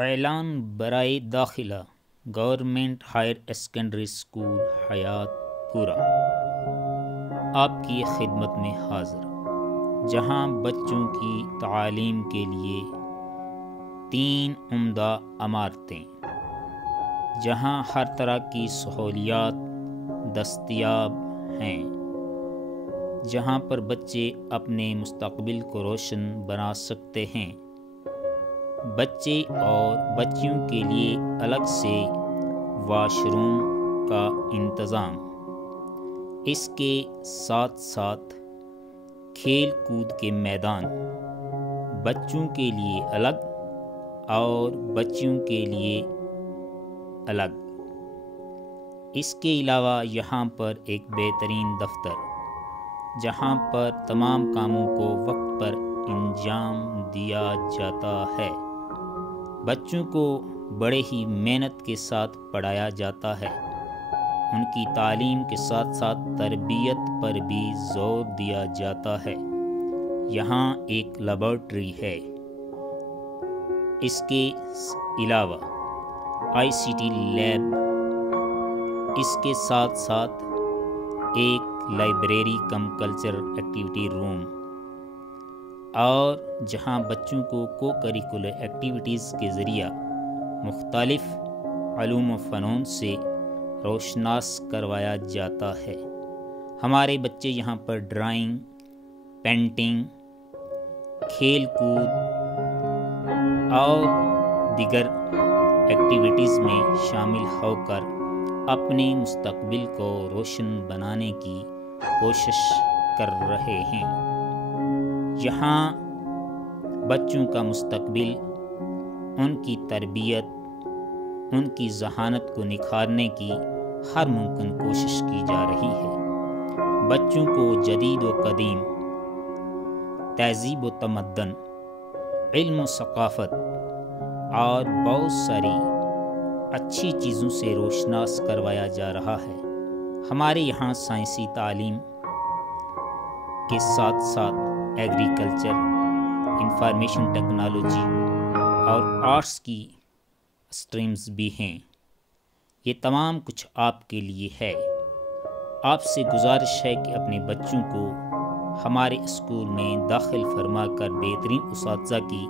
اعلان برائے داخلہ گورنمنٹ ہائر سیکنڈری اسکول حیات پورہ آپ کی خدمت میں حاضر، جہاں بچوں کی تعلیم کے لیے 3 عمدہ عمارتیں، جہاں ہر طرح کی سہولیات دستیاب ہیں، جہاں پر بچے اپنے مستقبل کو روشن بنا سکتے ہیں۔ بچے اور بچیوں کے لیے الگ سے واش روم کا انتظام، اس کے ساتھ ساتھ کھیل کود کے میدان، بچوں کے لیے الگ اور بچیوں کے لیے الگ۔ اس کے علاوہ یہاں پر ایک بہترین دفتر، جہاں پر تمام کاموں کو وقت پر انجام دیا جاتا ہے۔ بچوں کو بڑے ہی محنت کے ساتھ پڑھایا جاتا ہے، ان کی تعلیم کے ساتھ ساتھ تربیت پر بھی زور دیا جاتا ہے۔ یہاں ایک لیبارٹری ہے۔ اس کے علاوہ ICT لیب، اس کے ساتھ ساتھ ایک لائبریری کم کلچرل ایکٹیویٹی روم، اور جہاں بچوں کو کوکریکولر ایکٹیویٹیز کے ذریعہ مختلف علوم و فنون سے روشناس کروایا جاتا ہے۔ ہمارے بچے یہاں پر ڈرائنگ، پینٹنگ، کھیل کود اور دیگر ایکٹیویٹیز میں شامل ہو کر اپنے مستقبل کو روشن بنانے کی کوشش کر رہے ہیں۔ یہاں بچوں کا مستقبل، ان کی تربیت، ان کی ذہانت کو نکھارنے کی ہر ممکن کوشش کی جا رہی ہے۔ بچوں کو جدید و قدیم، تہذیب و تمدن، علم و ثقافت اور بہت ساری اچھی چیزوں سے روشناس کروایا جا رہا ہے۔ ہمارے یہاں سائنسی تعلیم کے ساتھ ساتھ ایگریکلچر، انفارمیشن ٹیکنالوجی اور آرٹس کی اسٹریمز بھی ہیں۔ یہ تمام کچھ آپ کے لیے ہے۔ آپ سے گزارش ہے کہ اپنے بچوں کو ہمارے اسکول میں داخل فرما کر بہترین اساتذہ کی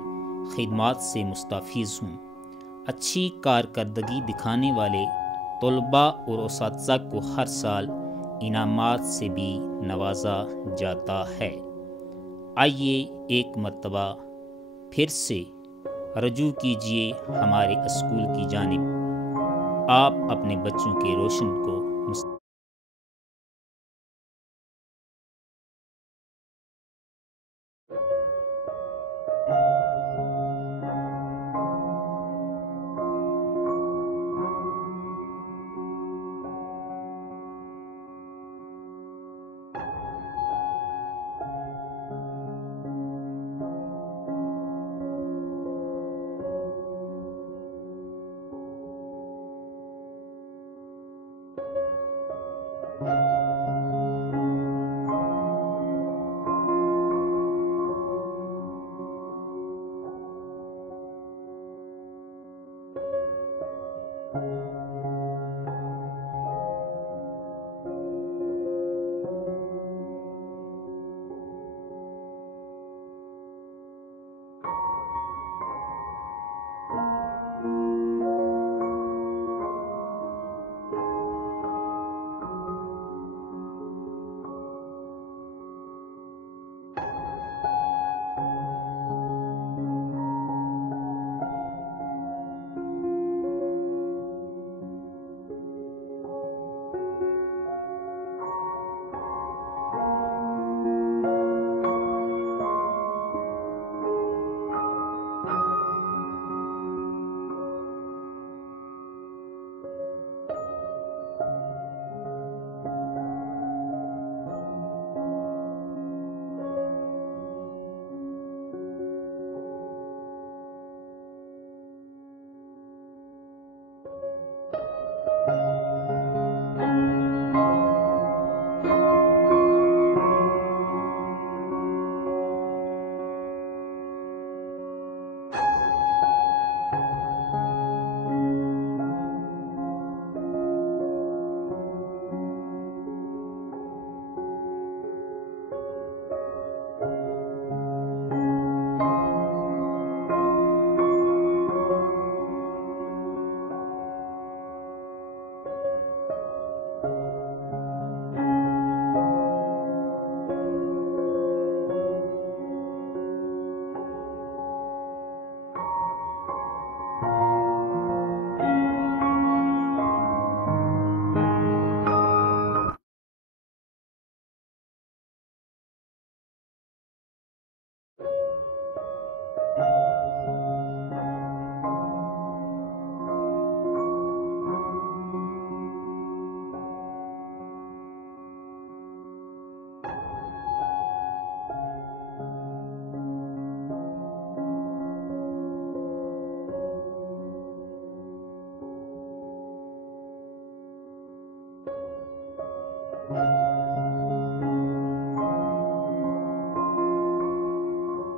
خدمات سے مستفیض ہوں۔ اچھی کارکردگی دکھانے والے طلباء اور اساتذہ کو ہر سال انعامات سے بھی نوازا جاتا ہے۔ آئیے ایک مرتبہ پھر سے رجوع کیجیے ہمارے اسکول کی جانب۔ آپ اپنے بچوں کے روشن کو